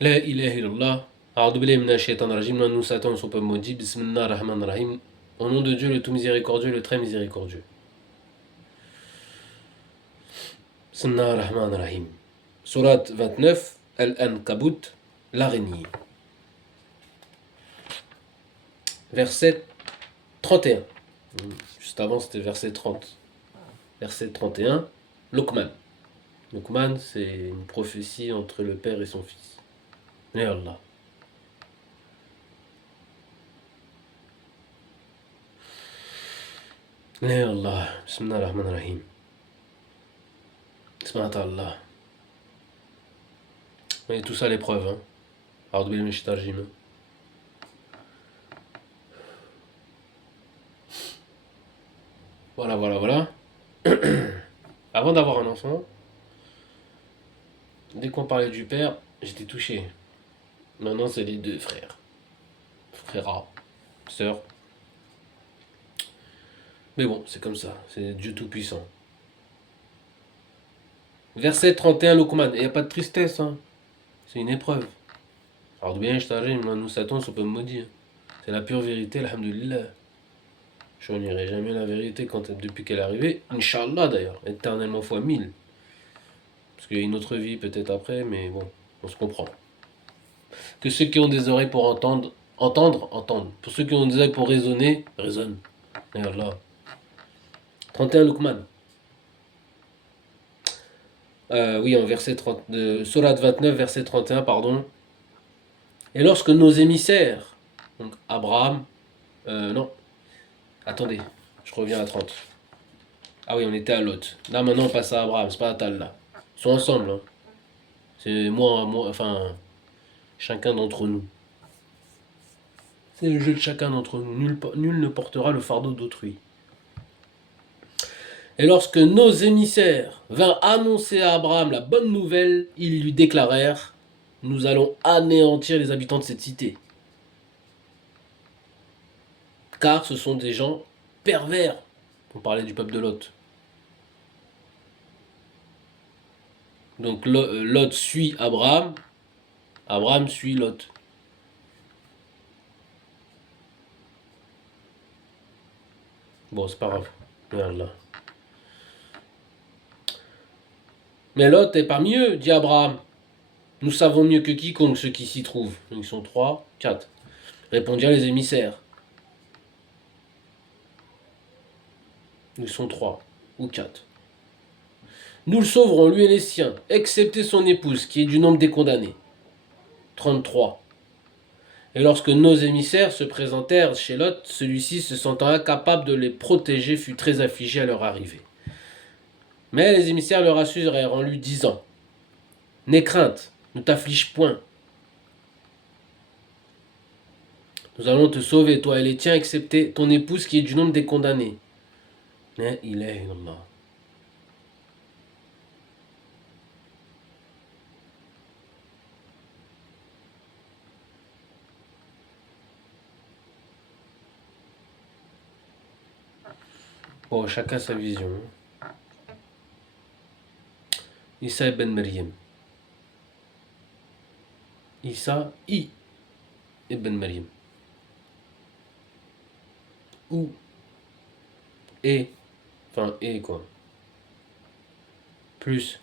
La ilaha illallah. A'udhu billahi minash shaitanir rajim. Nous Satan ne sont pas maudits. Bismillah ar-Rahman ar-Rahim. Au nom de Dieu, le tout miséricordieux, le très miséricordieux. Bismillah ar-Rahman ar-Rahim. Surat 29, Al-Ankabut, l'araignée. Verset 31. Juste avant, c'était verset 30. Verset 31, Luqman. Luqman, c'est une prophétie entre le père et son fils. Ya Allah. Ya Allah. Bismillah ar-Rahman ar-Rahim. Bismillah Allah. Et tout ça à l'épreuve. Hein. A'udhu billahi minash shaitanir rajim. Voilà, voilà, voilà. Avant d'avoir un enfant, dès qu'on parlait du père, j'étais touché. Maintenant, c'est les deux frères. Frères, sœurs. Mais bon, c'est comme ça. C'est Dieu Tout-Puissant. Verset 31, Luqman. Il n'y a pas de tristesse. Hein. C'est une épreuve. Alors, bien, je t'arrive, nous, Satan, on peut me maudire. C'est la pure vérité, alhamdulillah. Je nierai jamais la vérité depuis qu'elle est arrivée. Inch'Allah, d'ailleurs. Éternellement fois 1000. Parce qu'il y a une autre vie peut-être après, mais bon, on se comprend. Que ceux qui ont des oreilles pour entendre, entendent. Pour ceux qui ont des oreilles pour raisonner, raisonnent. Et Allah. 31 Luqman. Oui, en verset 30, Surat 29, verset 31, pardon. Et lorsque nos émissaires, donc Abraham, non, attendez, je reviens à 30. Ah oui, on était à Lot. Là maintenant on passe à Abraham, c'est pas à Tal là. Ils sont ensemble, hein. C'est moi, enfin, chacun d'entre nous. C'est le jeu de chacun d'entre nous. Nul ne portera le fardeau d'autrui. Et lorsque nos émissaires vinrent annoncer à Abraham la bonne nouvelle, ils lui déclarèrent: nous allons anéantir les habitants de cette cité. Car ce sont des gens pervers. On parlait du peuple de Lot. Donc Lot suit Abraham, Abraham suit Lot. Bon, c'est pas grave. Voilà. Mais Lot est parmi eux, dit Abraham. Nous savons mieux que quiconque ceux qui s'y trouvent. Ils sont 3, 4. Répondirent les émissaires. Ils sont 3 ou 4. Nous le sauverons, lui et les siens, excepté son épouse, qui est du nombre des condamnés. 33. Et lorsque nos émissaires se présentèrent chez Lot, celui-ci, se sentant incapable de les protéger, fut très affligé à leur arrivée. Mais les émissaires le rassurèrent en lui disant: n'aie crainte, ne t'afflige point. Nous allons te sauver, toi et les tiens, excepté ton épouse qui est du nombre des condamnés. Mais il est Allah. Bon, chacun sa vision. Issa ibn Maryam. Issa ibn Maryam. Ou et, enfin et quoi. Plus.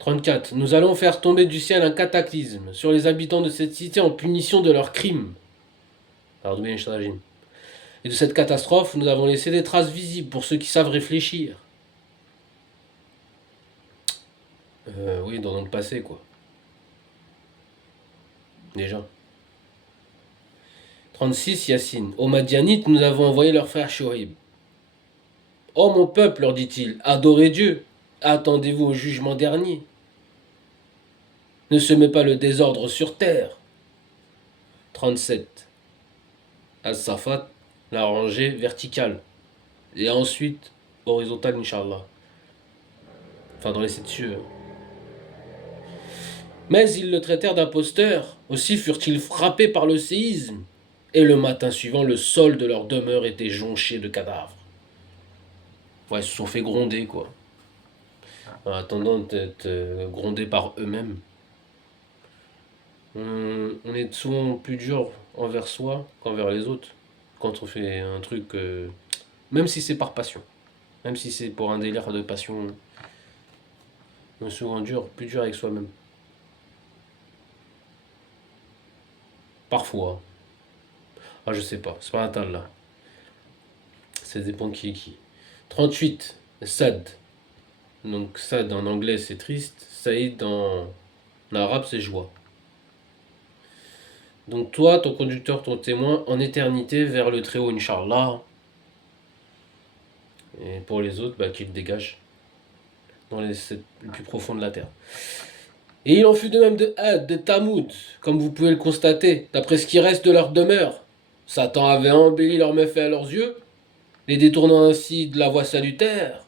34. Nous allons faire tomber du ciel un cataclysme sur les habitants de cette cité en punition de leurs crimes. Et de cette catastrophe, nous avons laissé des traces visibles pour ceux qui savent réfléchir. Oui, dans le passé, quoi. Déjà. 36, Yassine. Aux Madianites, nous avons envoyé leur frère Shoaib. Oh mon peuple, leur dit-il, adorez Dieu. Attendez-vous au jugement dernier. Ne semez pas le désordre sur terre. 37. Al-Safat, la rangée verticale. Et ensuite, horizontale, Inch'Allah. Enfin, dans les 7 cieux. Mais ils le traitèrent d'imposteur. Aussi furent-ils frappés par le séisme. Et le matin suivant, le sol de leur demeure était jonché de cadavres. Ouais, ils se sont fait gronder, quoi. en attendant d'être grondés par eux-mêmes. On est souvent plus dur envers soi qu'envers les autres quand on fait un truc, même si c'est par passion, même si c'est pour un délire de passion, on est souvent plus dur avec soi-même. Parfois. Ah, je sais pas, c'est pas un tal là. Ça dépend qui est qui. 38, sad. Donc sad en anglais c'est triste, saïd en arabe c'est joie. Donc toi, ton conducteur, ton témoin, en éternité vers le Très-Haut, Inch'Allah. Et pour les autres, bah, qu'ils dégagent dans le plus profond de la terre. Et il en fut de même de Had, de Tamoud, comme vous pouvez le constater, d'après ce qui reste de leur demeure. Satan avait embelli leurs méfaits à leurs yeux, les détournant ainsi de la voie salutaire.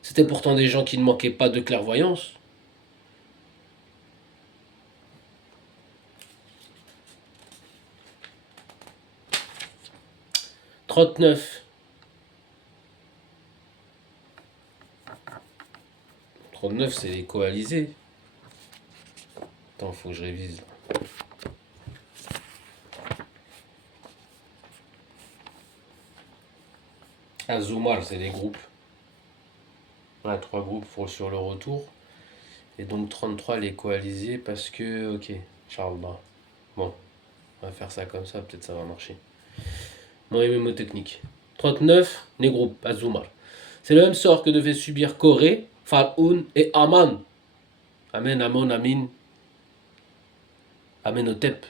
C'étaient pourtant des gens qui ne manquaient pas de clairvoyance. 39. 39, c'est les coalisés. Attends, faut que je révise. Azumar, c'est les groupes. Ouais, 3 groupes sur le retour. Et donc 33 les coalisés parce que, ok, Inch'Allah. Bon, on va faire ça comme ça, peut-être ça va marcher. Moi, mémotechnique. 39, les groupes, Azumar. C'est le même sort que devaient subir Corée, Faraoun et Aman. Amen, Amon, Amin, Amenhotep.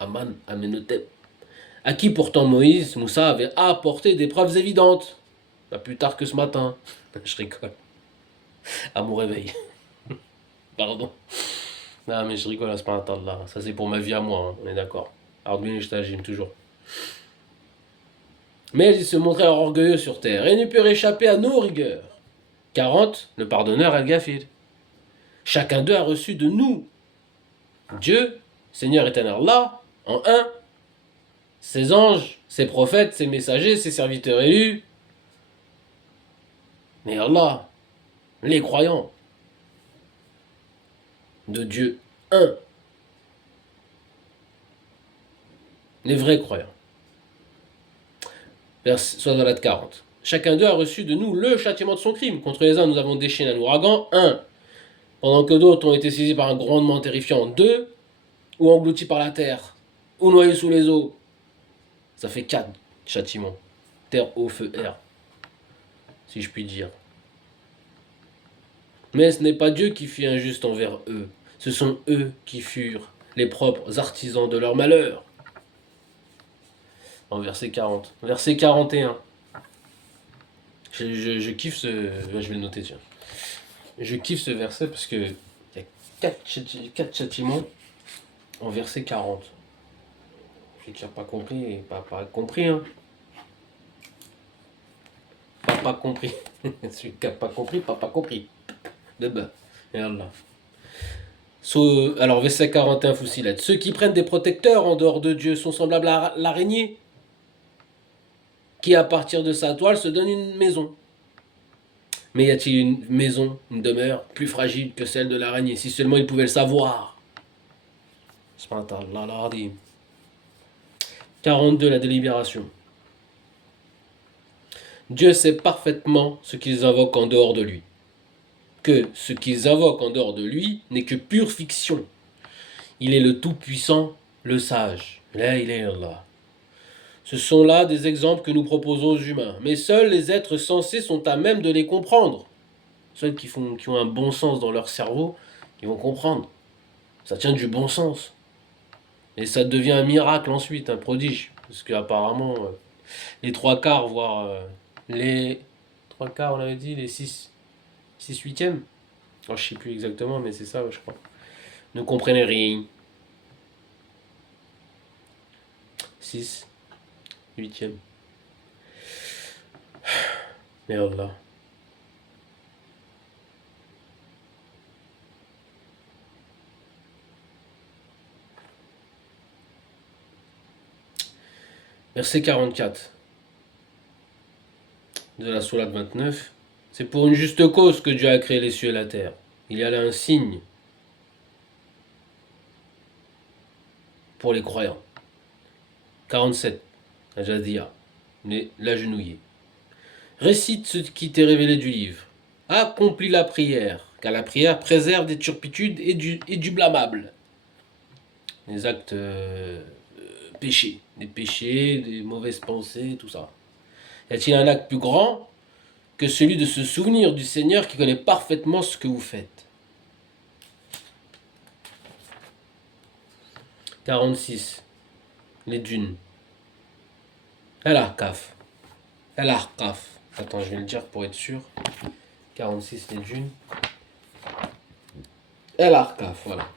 Aman, Amenhotep. À qui pourtant Moïse, Moussa avait apporté des preuves évidentes. Pas plus tard que ce matin. Je rigole. À mon réveil. Pardon. Non, mais je rigole à ce matin-là. Ça, c'est pour ma vie à moi, hein. On est d'accord. Ardouin, je t'agime toujours. Mais ils se montrèrent orgueilleux sur terre et ne purent échapper à nos rigueurs. 40, le pardonneur Al-Ghafir. Chacun d'eux a reçu de nous, Dieu, Seigneur éternel Allah, en un, ses anges, ses prophètes, ses messagers, ses serviteurs élus. Mais Allah, les croyants, de Dieu un, les vrais croyants. Sourate 40. Chacun d'eux a reçu de nous le châtiment de son crime. Contre les uns, nous avons déchaîné un ouragan, 1. Pendant que d'autres ont été saisis par un grondement terrifiant, 2. Ou engloutis par la terre, ou noyés sous les eaux. Ça fait 4 châtiments. Terre, eau, feu, air. Si je puis dire. Mais ce n'est pas Dieu qui fut injuste envers eux. Ce sont eux qui furent les propres artisans de leur malheur. En verset 40. Verset 41. Je kiffe ce... Je vais le noter, tiens. Je kiffe ce verset parce que il y a 4 châtiments en verset 40. Celui qui n'a pas compris, pas compris, hein. Pas compris. Celui qui n'a pas compris, pas compris. De bas. Et Allah. Alors, verset 41, Foussilat. Ceux qui prennent des protecteurs en dehors de Dieu sont semblables à l'araignée, qui à partir de sa toile se donne une maison. Mais y a-t-il une maison, une demeure plus fragile que celle de l'araignée? Si seulement ils pouvaient le savoir. 42, la délibération. Dieu sait parfaitement ce qu'ils invoquent en dehors de lui. Que ce qu'ils invoquent en dehors de lui n'est que pure fiction. Il est le Tout-Puissant, le Sage. Là, il est Allah. Ce sont là des exemples que nous proposons aux humains. Mais seuls les êtres sensés sont à même de les comprendre. Ceux qui ont un bon sens dans leur cerveau, ils vont comprendre. Ça tient du bon sens. Et ça devient un miracle ensuite, un prodige. Parce qu'apparemment, les 3 quarts, voire les 3 quarts, on avait dit, les 6/8. Alors, je ne sais plus exactement, mais c'est ça, je crois. Ne comprenaient rien. 6/8. Mais Allah. Verset 44 de la sourate 29. C'est pour une juste cause que Dieu a créé les cieux et la terre. Il y a là un signe pour les croyants. 47. Ajadia. L'agenouillé. Récite ce qui t'est révélé du livre. Accomplis la prière, car la prière préserve des turpitudes et du blâmable. Les actes péchés. Des péchés, des mauvaises pensées, tout ça. Y a-t-il un acte plus grand que celui de se souvenir du Seigneur qui connaît parfaitement ce que vous faites? 46. Les dunes. El-Ahqaf. El-Ahqaf. Attends, je vais le dire pour être sûr. 46, les dunes. El-Ahqaf, voilà.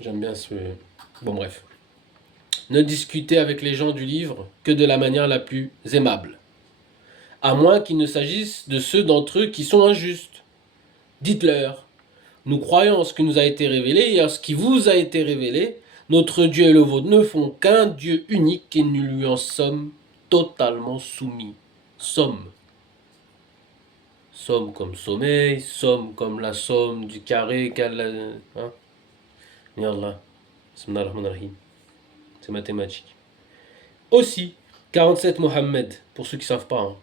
J'aime bien ce... Bon, bref. Ne discutez avec les gens du livre que de la manière la plus aimable, à moins qu'il ne s'agisse de ceux d'entre eux qui sont injustes. Dites-leur, nous croyons en ce qui nous a été révélé et en ce qui vous a été révélé. Notre Dieu et le vôtre ne font qu'un Dieu unique et nous lui en sommes totalement soumis. Sommes. Somme comme sommeil, somme comme la somme du carré, hein? Ya Allah. C'est mathématique. Aussi, 47 Mohammed, pour ceux qui ne savent pas, hein.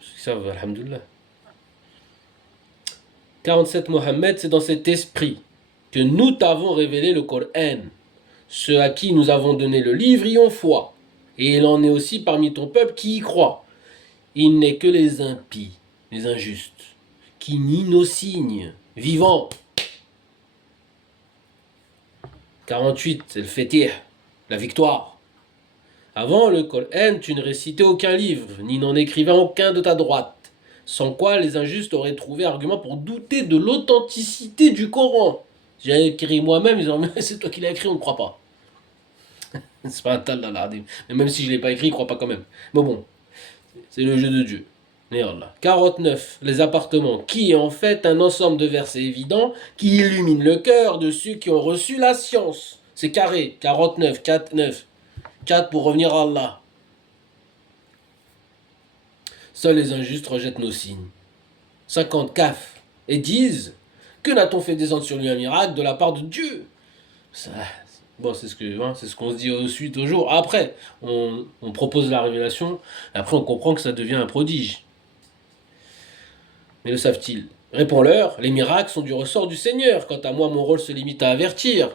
Ceux qui savent, alhamdoulilah. 47 Mohammed, c'est dans cet esprit que nous t'avons révélé le Coran. Ceux à qui nous avons donné le livre y ont foi. Et il en est aussi parmi ton peuple qui y croit. Il n'est que les impies, les injustes, qui nient nos signes vivants. 48, c'est le fétir, la victoire. Avant le Coran, tu ne récitais aucun livre, ni n'en écrivais aucun de ta droite. Sans quoi les injustes auraient trouvé argument pour douter de l'authenticité du Coran. J'ai écrit moi-même, ils disent mais c'est toi qui l'as écrit, on ne croit pas. C'est pas un tal là, mais même si je ne l'ai pas écrit, ils ne croient pas quand même. Mais bon, c'est le jeu de Dieu. 49. Les appartements, qui est en fait un ensemble de versets évidents qui illuminent le cœur de ceux qui ont reçu la science. C'est carré. 49, 4, 9. 4 pour revenir à Allah. Seuls les injustes rejettent nos signes. 50 kaf. Et disent, que n'a-t-on fait descendre sur lui un miracle de la part de Dieu? Ça, bon, c'est ce qu'on se dit ensuite au jour. Après, on propose la révélation. Après, on comprend que ça devient un prodige. Mais le savent-ils? Réponds-leur, les miracles sont du ressort du Seigneur. Quant à moi, mon rôle se limite à avertir.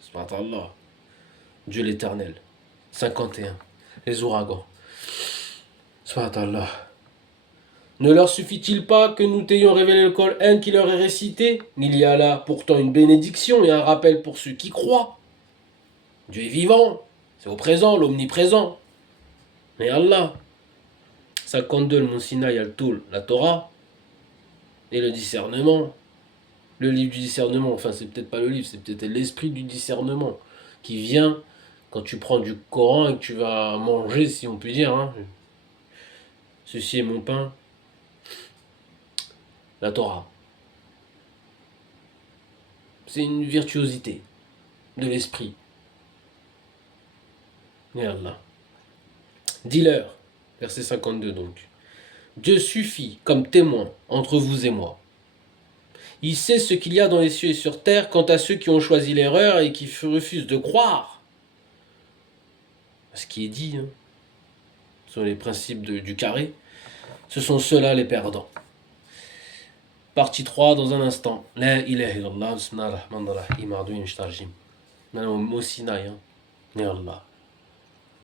Subhanallah. Dieu l'Éternel. 51. Les ouragans. Subhanallah. Ne leur suffit-il pas que nous t'ayons révélé le Coran qui leur est récité? Il y a là pourtant une bénédiction et un rappel pour ceux qui croient. Dieu est vivant. C'est au présent, l'omniprésent. Mais Allah. 52, le Mont Sinaï, Al-Toul, la Torah. Et le discernement. Le livre du discernement, enfin c'est peut-être pas le livre, c'est peut-être l'esprit du discernement qui vient quand tu prends du Coran et que tu vas manger, si on peut dire, hein. Ceci est mon pain, la Torah. C'est une virtuosité de l'esprit. Et Allah. Dis-leur, verset 52 donc, Dieu suffit comme témoin entre vous et moi. Il sait ce qu'il y a dans les cieux et sur terre quant à ceux qui ont choisi l'erreur et qui refusent de croire. Ce qui est dit, hein, sur les principes du carré, ce sont ceux-là les perdants. Partie 3 dans un instant. La ilaha illallah, bismillah ar-rahman ar-rahim, ardouin ishtarjim. Au Sinaï, hein. Ya Allah.